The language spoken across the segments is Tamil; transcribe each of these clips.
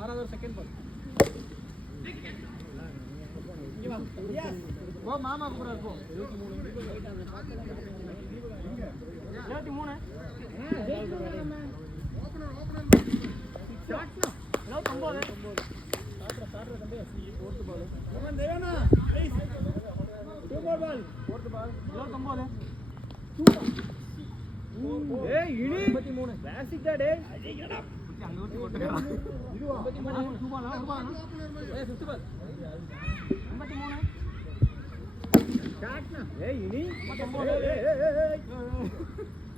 ஆறாவது செகண்ட் பால் ஓ மாமா கூட இருக்கும்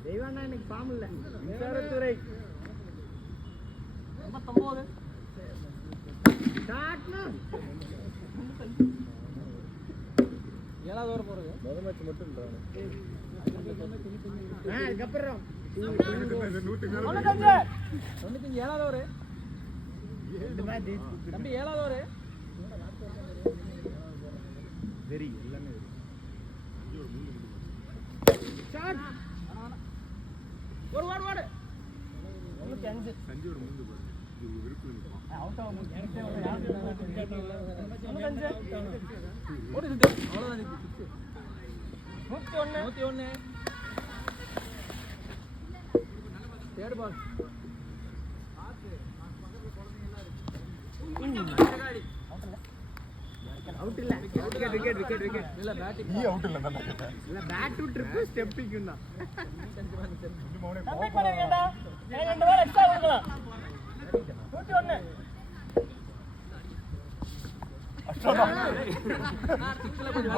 23 இன்னைக்கு பாம் இல்ல மின்சாரத்துறை 89 ஏழாவது ஓவர் போறது முதல் மேட்ச் மட்டும் அதுக்கப்புறம் 95 ஏழாவது ஓவர் தம்பி ஏழாவது ஓவர் வெரி எல்லாமே ஒரு வாடு வாடு 95 சஞ்சு ஒரு மூந்து பாரு இது விருப்பு அவுட் ஆகும் ஓடு இது அவ்வளவுதான் இருக்கு 101 தேர்ட் பால் அவுட் இல்ல விக்கெட் இல்ல பேட்டிங் நீ அவுட் இல்ல நான் இல்ல பேட் டு ட்ரிப் ஸ்டெப்பிங் தான் கம்பீட் பண்ணுங்கடா எனக்கு ரெண்டு பால் எக்ஸ்ட்ரா கொடுக்கலாம் 101 அஷ்டா நான் சிக்ஸ்ல கொஞ்சம்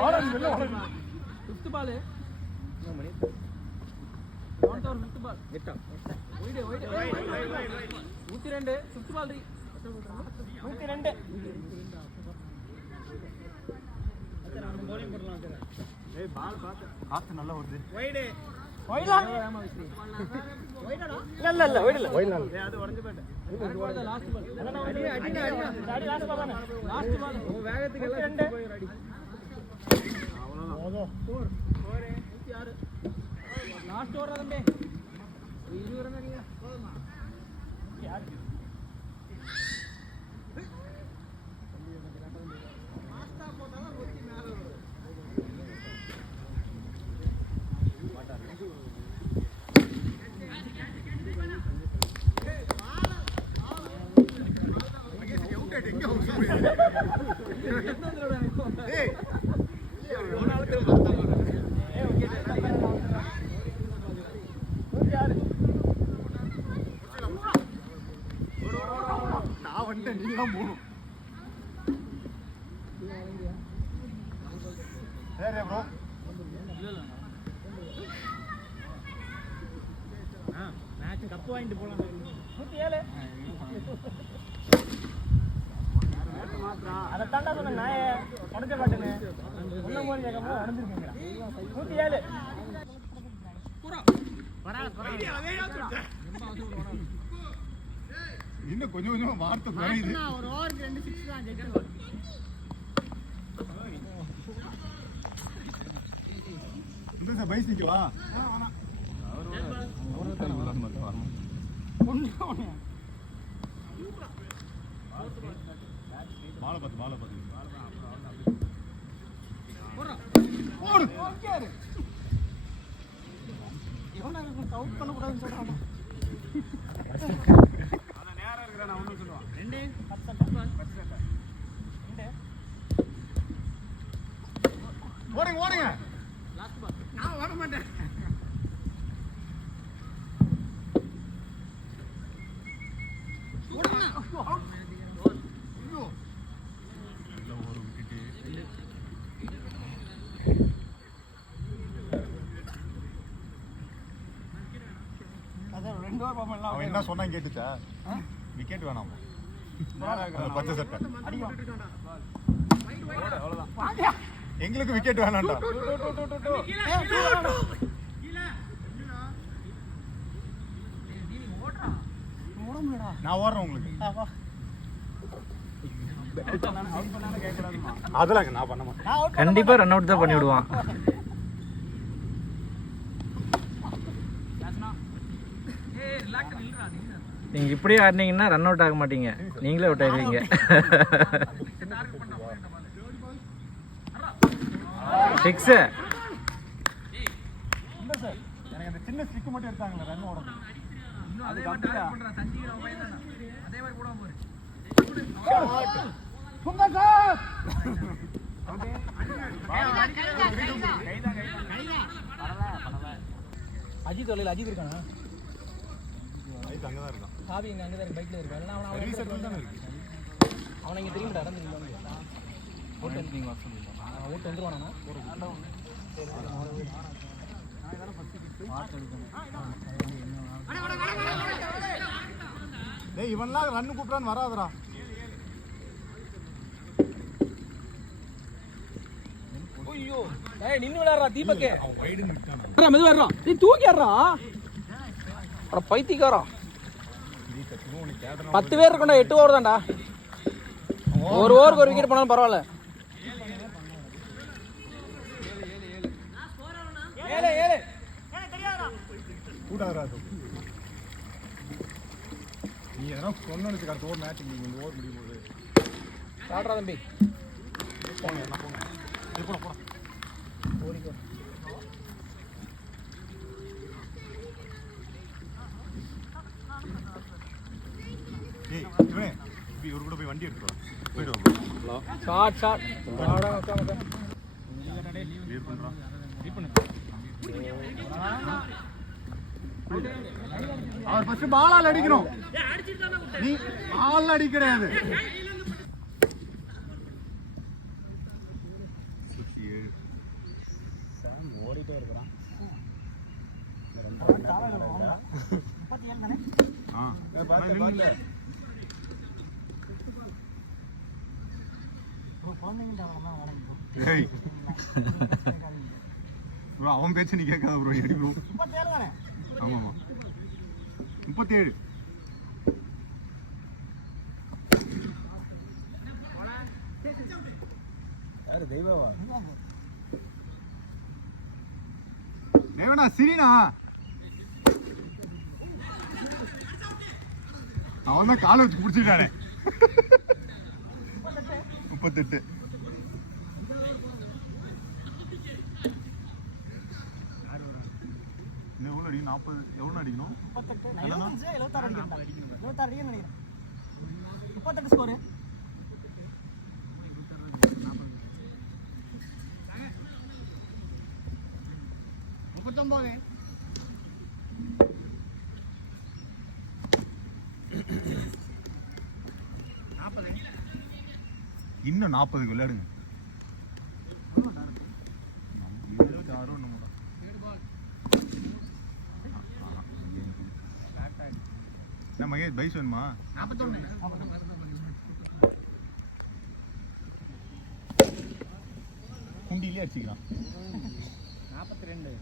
ஃபிஃப்த் பால் என்ன மணி கவுண்ட் ஓவர் ஃபிஃப்த் பால் நெட்டா வைட் 102 ஃபிஃப்த் பால் 102 ஏய் பால் பாத்து காத்து நல்லா வருது வைட் வைடா ராமா விஸ்ரீ வைடடா இல்ல வைட் இல்ல அது உடைஞ்சு போய்ட்ட லாஸ்ட் பால் அடி லாஸ்ட் பால் லாஸ்ட் பால் ஓ வேகத்துக்கு எல்லாம் போய் ரெடி அவ்வளவுதான் ஓதோ ஸ்கோர் 106 லாஸ்ட் ஓவர் தம்பி 20 ரன் அடிங்க போதுமா யார் மாஸ்டா போட்டாதான் ரொட்டி மேல வரும் கப்பு வாங்கிட்டு போலாம் 107 அதை தாண்டா சொன்ன நாய உடஞ்ச மாட்டேன்னு உள்ள மாதிரி கேட்காம உடஞ்சிருக்கீங்க 107 இன்னும் கொஞ்சம் கொஞ்சமா வார்த்தை குறையுது ஒரு ஓவருக்கு 2 6 தான் ஜெயிச்சிருக்கோம் இந்த சார் பைசிக்கலா மாலை பார்த்து அவுட் பண்ணக்கூடாதுன்னு சொல்றாங்க நேரம் இருக்கிற நான் ஒன்றும் சொல்லுவான் 2 ஓடுங்க லாஸ்ட் பால் நான் வர மாட்டேன் அவன் என்ன சொன்னா கேட்டுச்சா விக்கெட் வேணாம் பச்சை சட்டை எங்களுக்கு விக்கெட் வேணாம்டா நான் ஓடுறேன் உங்களுக்கு அதெல்லாம் நான் பண்ண மாட்டேன் கண்டிப்பா ரன் அவுட் தான் பண்ணி விடுவான் நீங்கள் இப்படியே ஆடினீங்கன்னா ரன் அவுட் ஆக மாட்டீங்க, நீங்களே அவுட் ஆயிடுவீங்க. 6. எனக்கு அந்த சின்ன ஸ்டிக் மட்டும் எடுத்தாங்கல்ல ரன் ஓடணும். அதே மாதிரி டார்கெட் பண்றா சஞ்சீவ் அவன் பையன் தான. அதே மாதிரி போடாம பாரு. சும்மா சார். அஜித் வரல, அஜித் இருக்கானா? அஜித் அங்க தான் இருக்கான். சாவி இங்க அங்க தான் இருக்கு, பைக்ல இருக்கு. எல்லாம் அவன ரீசெட்ல தான் இருக்கு. அவன இங்க திரும்பி நடந்து ஓட்டு நீங்க வர சொல்லுங்க. ஓட்டு வந்துருவானா? டேய் இவன்லாம் ரன் கூப்பிடான்னு வராதடா. ஐயோ டேய் நின்னு விளையாடுறா தீபக். அவன் வைடு நிட்டானா. அட மெது வர்றா. நீ தூக்கி ஆடுறா. அட பைத்தியக்காரா. 10 பேர் இருக்கடா, 8 ஓவர் தான்டா. ஒரு ஓவருக்கு ஒரு விக்கெட் போனாலும் பரவாயில்ல. 7 கூடாதடா அது. நீ எதனா சொன்னு வச்சுக்க அடுத்த ஓவர் மேட்ச் நீங்க இந்த ஓவர் முடியும் போது. ஆடுறா தம்பி. போங்க என்ன போங்க. இது போடா போடா. ஓடிக்கோ. ஏய் இவனே இவரு கூட போய் வண்டி எடுத்துட்டு வா. போய்டு வா. Shot shot. ஆடா மச்சான் மச்சான். கிளியர் பண்றா. லீட் பண்ணு. அவர் ஃபர்ஸ்ட் பாலால அடிக்கணும். நீ பால்ல அடி கிடையாது. 67. சாம் ஓடிட்டே இருக்கறான். ஆ பாத்து ஏய் ப்ரோ அவன் பேச்சு நீ கேட்காத ப்ரோ எடி ப்ரோ 37 தானே ஆமாமா 37 யாரு தெய்வாவா? தேவனா சிரினா அவன் தான் காலை வச்சு பிடிச்சிட்டானே 38 எவ்வளோ அடி 40 எவ்வளோ அடிக்கணும் 76 அடிக்கணும் நினைக்கிறேன். 38 ஸ்கோர். இன்னும் 40 விளையாடுங்க 76 என்ன மகேஷ் பைஸ் வேணுமா 41 குண்டிலே அடிச்சுக்கலாம் 42